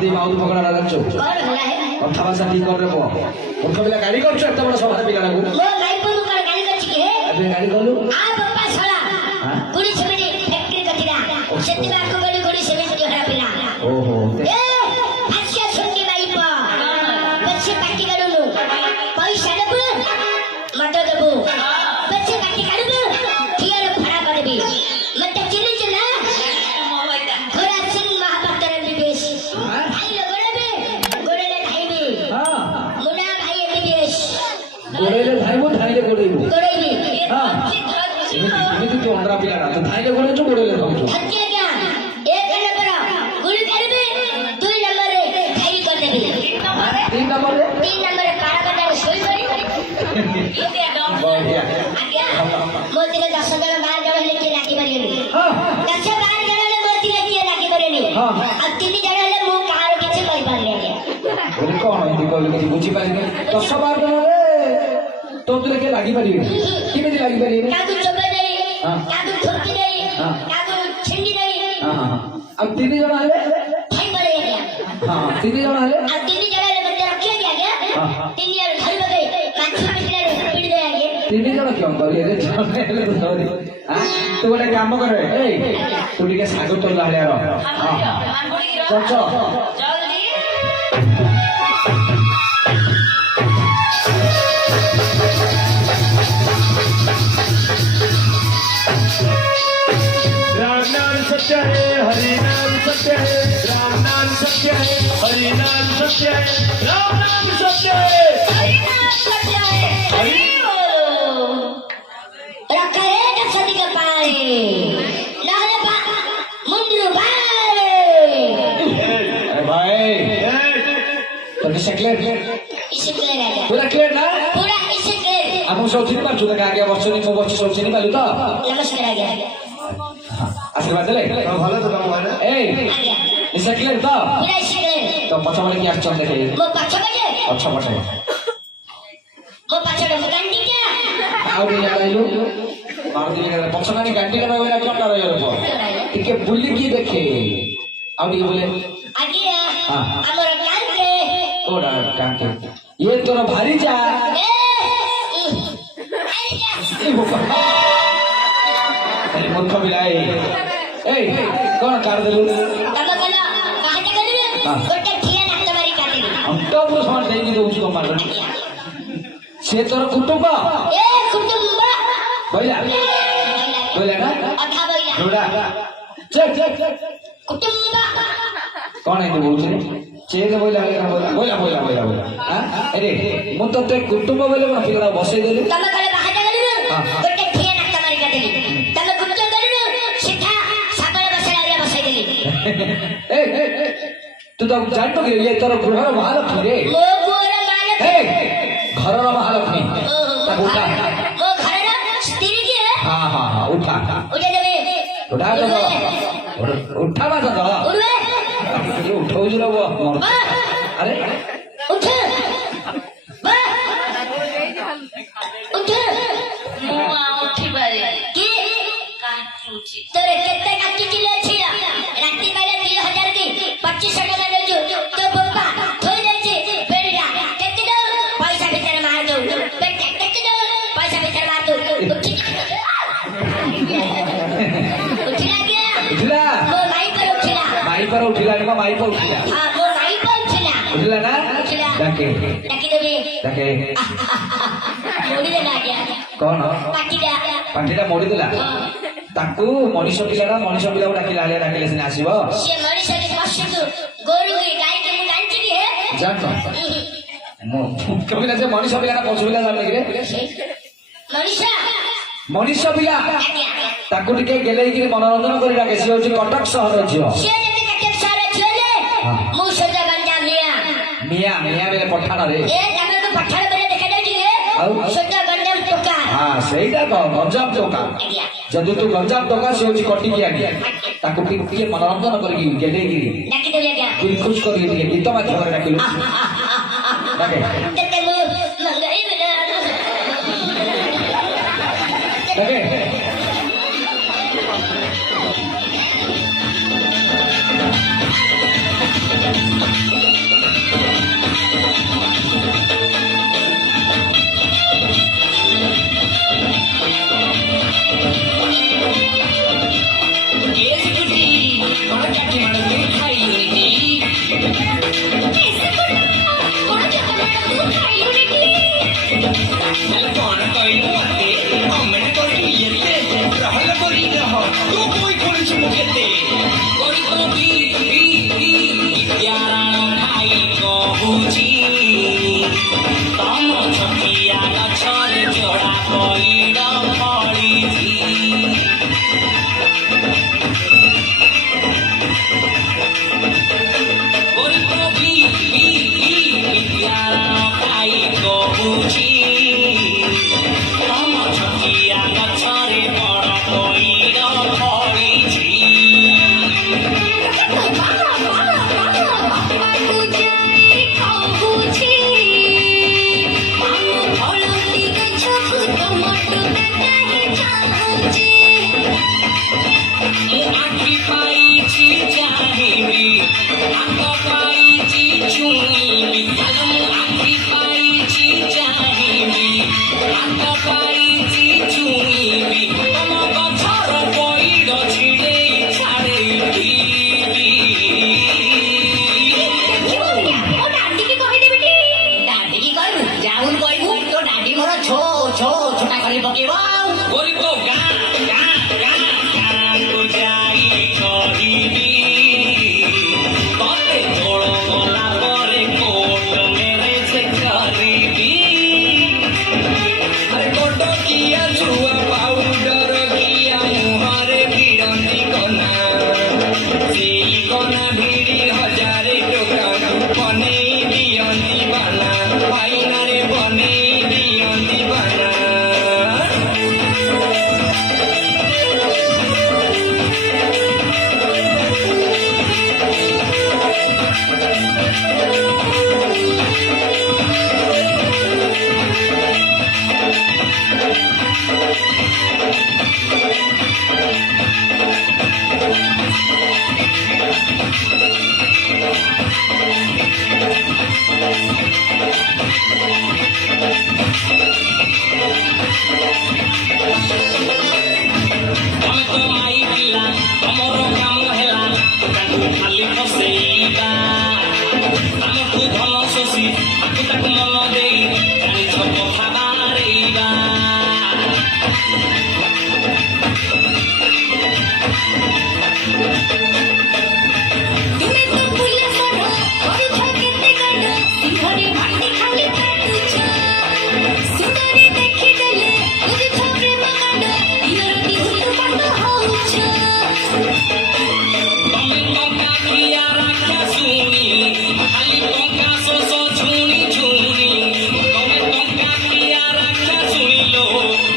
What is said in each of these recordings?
दी mouth पकड़ा ना जाचो कौन होला है कथा भाषा ठीक कर रे मूर्ख पिला गाड़ी करछ एत बड़ सभा पिला को मो लाइफ को कर गाड़ी कर छी के अबे गाड़ी कलु आ पप्पा सला गुड़ी सेमेंट फैक्ट्री कथिरा सेति बा को गली गुड़ी सेमेंट के हरा पिला ओहो ए अच्छा सुनके लाइफ बच्चे पार्टी करू पैसा देबू मत देबू बच्चे पार्टी करू थियर भाड़ा करबी मत चिनी चला घोड़ा सिंह महापात्र विवेश भाई लगड़बे गोड़े खाइबे हां मुना भाई विवेश गोड़े धाइबो धाइले गोड़ेबो गोड़ेबी हां इमिति तो अंडरा पिला तो धाइले गोड़े जो गोड़े खाउछो हत्या क्या एक नंबर गुड़ी करबे 2 नंबर खाई कर देबी 3 नंबर 3 नंबर पारा कर सोई करी ये डॉम बढ़िया आज्ञा मोती 10 जन 12 जन हेले के राखी परिबे हां 10 12 जन हेले मोती के राखी परिबे हां आ 3 जन हेले मु कार किछ करि पारले बोले कौन हिंदी कहले कि बुझी पारिने 10 12 जन रे तो तुले के लागि परिबे किमे लागि परिबे कादू चोबे नहीं हां कादू ठोकी नहीं हां कादू छिंडी नहीं हां अब 3 जन आले भाई बड़े गया हां 3 जन आले आ 3 जन हेले बच्चे रखे दिया गया हां 3 जन घर बगे माछी पिटले पिट दे आगे 3 जन क्यों कहले रे जन हेले तो सॉरी हां तू गोटे काम कर ए तू टिके सागो तो लालिया रो हां चल राम नाम सत्य है हरि नाम सत्य है राम नाम सत्य है हरि नाम सत्य है राम नाम सत्य है हरि नाम सत्य है हरि बोलो रखे दशमी के पारे लहरे बा मुंडू बारे अरे भाई तो क्लियर इसे क्लियर है पूरा क्लियर ना पूरा इसे क्लियर हम सब चिन्ह पाछु त आगे बच्चनी मो बच्ची सब चिन्ह पालु त नमस्कार आ गया आशीर्वाद देले भलो तो काम है ए आ गया इसे क्लियर त पूरा इसे क्लियर तो पछ वाले की आश्चर्य देखे मो पाछे बजे अच्छा पछ मो पाछे गांडी क्या आउ रे जाइलु मार दिले के पछ नानी गांडी के रहबे ना कोटा रहयो रो टिके बुली की देखे आउ टिके बोले आ गया हां हमर कांटे कोड़ा कांटे ये तोरा भारी जा अरे मूर्ख बिलाई ए कौन कर देलु तब बोलो कहां से करिए गोटे ठिया नाक मारी काटे हम तो पुरुष मान देगी तो उसको मार से तोर कुटुंब ए कुटुंब बोला बोला ना अथा बोला जोड़ा चल कुटुंब कौन है तो बोलछे चेक बोला बोला बोला बोला बोला हां अरे मु तो ते कुटुंब बोले कोन पिला बसे देले तब कले बाहर गलिनु गोटे ठिया नाक मारी काटे तब कुटुंब गलिनु सीधा साबळ बसला बसाई देली ए तू तो जानतो कि ये तोर गृहर महालक्ष्मी रे मो गोर मालक ए घरर महालक्ष्मी तब उठा मो घरर स्त्री की है हां उठा उठे देबे उठा दो उठा ना तो उड़वे उठाऊ जरा वो मोर अरे उठ बा उठ मुआ उठी बारे की काटुची तोरे केते काटुची ले छिया राती बेले 3000 की 2500 टका ले जो तो बप्पा थोई दे छी बेड़िया केते दो पैसा भीतर मार दो बेटा केते दो पैसा भीतर मार दो उठी उठिला गया उठला वो माई पर उठिला माई पर उठिला हां वो माई पर उठला ना उठिला डाके डाकी देबे डाके मोड़ी दे ना गया कौन पाटीदा पांठीटा मोड़ी देला ताकू मनीष पिला डाकिला आलिया डाकिले सिने आसीबो से मनीष के पशु गोरु की गाय के मुंह कांची की है जानो मो कबिला से मनीष पिला पशु पिला जाने के मनीष पिला ताकू टिके गेले कि मनोरंजन करि डाके से होची कटक शहर झियो से जति कटक सारे छोले मु सोजा गंजा मिया बेले पठाण रे ए जाने तो पठाण बेले देखा जाई है सोजा गंजा टोका हां सेईटा तो गंजाम टोका जदि तू गंजाम टोका से होची कटि किया ताकू टिके मनोरंजन करि गेले गिरी डाकी देले क्या दिल खुश करि टिके गीत माध्यम डाकिलु डाके तेते मु मंगई बेला डाके ଛୋଟା କରି ପକେଇବ ଗରିବ ଗାଁ ଗାଁ ଗାଁ ଗାଁକୁ ଯାଇ କହିବି ତତେ ତୋଳ ଗଲା ପରେ କୋଟ ମ୍ୟାରେଜ କରିବି ଆରେ କୋଟ କିଆ ଛୁଆ ପାଉଡର କିଆ ମୁହଁରେ ଭିଡ଼ନ୍ତି କନା ସେଇ କନା ଭିଡ଼ି ହଜାରେ ଟଙ୍କା ବନେଇ ଦିଅନ୍ତି ବାନା ଭାଇନାରେ ବନେଇ ଦିଅନ୍ତି ବାନା ତମେ ତ ମାଇ ପିଲା ତମର କାମ ହେଲା ତାକୁ ଖାଲି ଫସେଇବା ଆମଠୁ ଧନ ଶୋଷି ଆକୁ ତାକୁ ମନ ଦେଇ ଜାଣିଛ କଥା ବାରେଇବା ତୁମେ ତ ଫୁଲ ସଢ କରୁଛ କେତେ କାଣ୍ଡ ସିଂହରେ ଭାଟି ଖାଲି କାଟୁଛ ସୁନ୍ଦରୀ ଦେଖିଦେଲେ ବୁଝୁଛ ପ୍ରେମ କାଣ୍ଡ ଇଅରଟି ଉତ୍ପନ୍ନ ହଉଛ ତମେ ଟଙ୍କା କିଆ ରାକ୍ଷା ଶୁଣି ଖାଲି ଟଙ୍କା ଶୋଷ ଝୁଣି ଝୁଣି ତମେ ଟଙ୍କା କିଆ ରାକ୍ଷା ଶୁଣିଲୋ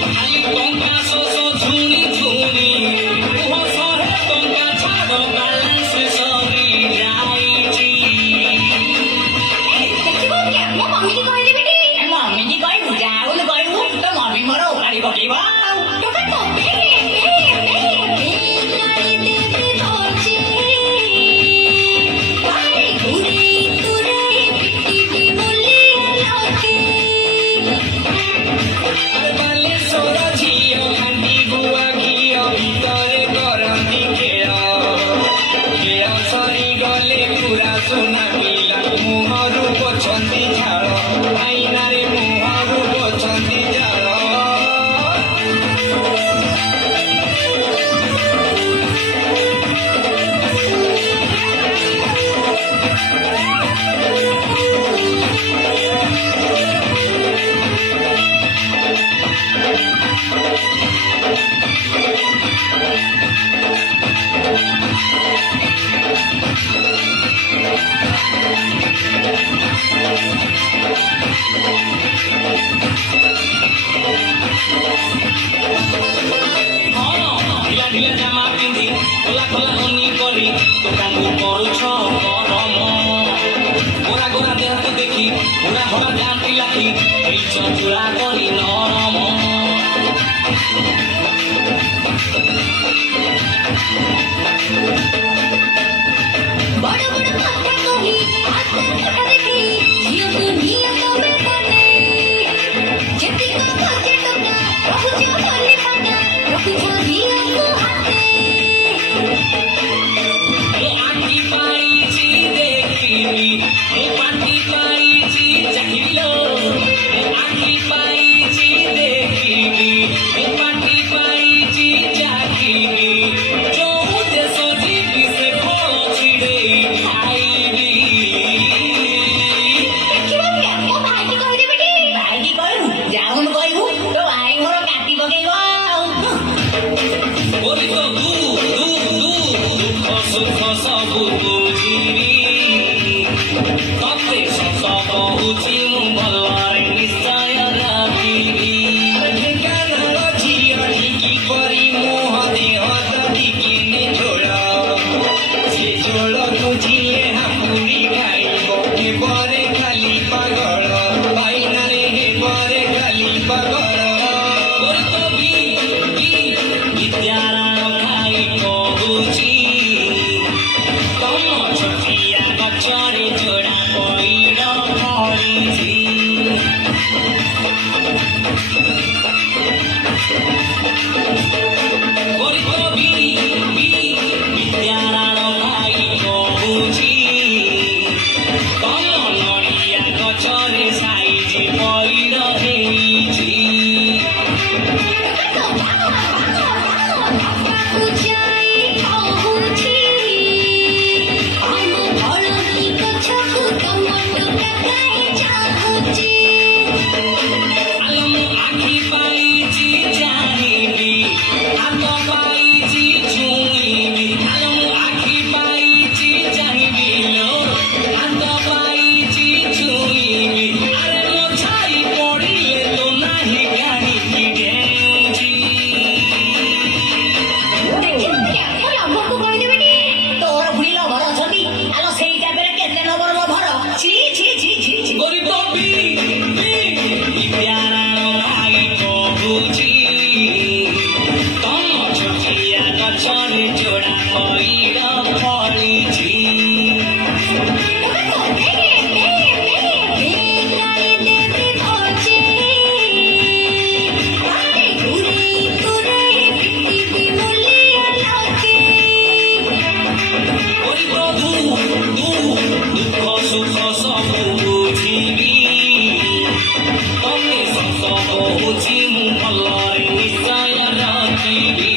ଖାଲି ଟଙ୍କା ଶୋଷ ଝୁଣି ଝୁଣି କୁହ ଶହେ ଟଙ୍କା ଛାଡ଼ ବାଲାନ୍ସ ସରି ଯାଇଛି ଦେଖିବୁ କି ମୋ ମମ୍ମି କି କହିଦେବି ଟି ମମି କି କହିବୁ ଯାଉନ କହିବୁ ତ ମମି ମୋର ଉପାଡ଼ି ପକେଇବ ଟଙ୍କା ତ ଦେବି ପଛେ ପାଣି ଘୁରେଇ ତୁରେଇ ପିଟିବି ବୋଲି ଲୋକେ ବାଲେଶ୍ୱର ଝିଅ ଖାଣ୍ଟି ଗୁଆ ଘିଅ ଭିତରେ କରନ୍ତି ଖେଳ ଖେଳ ସରିଗଲେ ପୁରା ସୁନା ପିଲା ମୁହଁରୁ ପୋଛନ୍ତି ଝାଳ ଆଇନାରେ ମୁହଁରୁ ପୋଛନ୍ତି ଝାଳ ঢিলা ঢিলা জামা পিন্ধি খোলা খোলা হনি କରି ଦୋକାନକୁ କରୁଛ ଗରମ ଗୋରା ଗୋରା ଦେହକୁ ଦେଖି ଗୋରା ଭରା ଯାଆନ୍ତି ଲାଖି ହେଇଛ ଚୂଡ଼ା କରି ନରମ ବଡ଼ ବଡ଼ କଥା କହି ହାତ ଫଟା ଦେଖି ଝିଅକୁ ନିଅ ତମେ ବନେଇ ଯେତିକ ଖୋଜେ ଟଙ୍କା ରଖୁଛ ବୋଲି ପାଟା ରଖୁଛ ଝିଅକୁ ହାତେ ମୁଁ ଆଖି ପାଇଛି ଦେଖିବି ମୁଁ ପାଟି ପାଇଛି ଚାହିଁବିଲୋ ମୁଁ ଆଖି ପାଇଛି ଦେଖିବି ମୁଁ ପାଟି ପାଇଛି ଚାହିଁବି ଯୋଉ ଦେଶ ଯିବି ସେ ଫଳ ଛିଡ଼େଇ ଖାଇବି କହୁଛି ମୁଁ ଭଲରେ ନିଶ୍ଚୟ ରଖିବି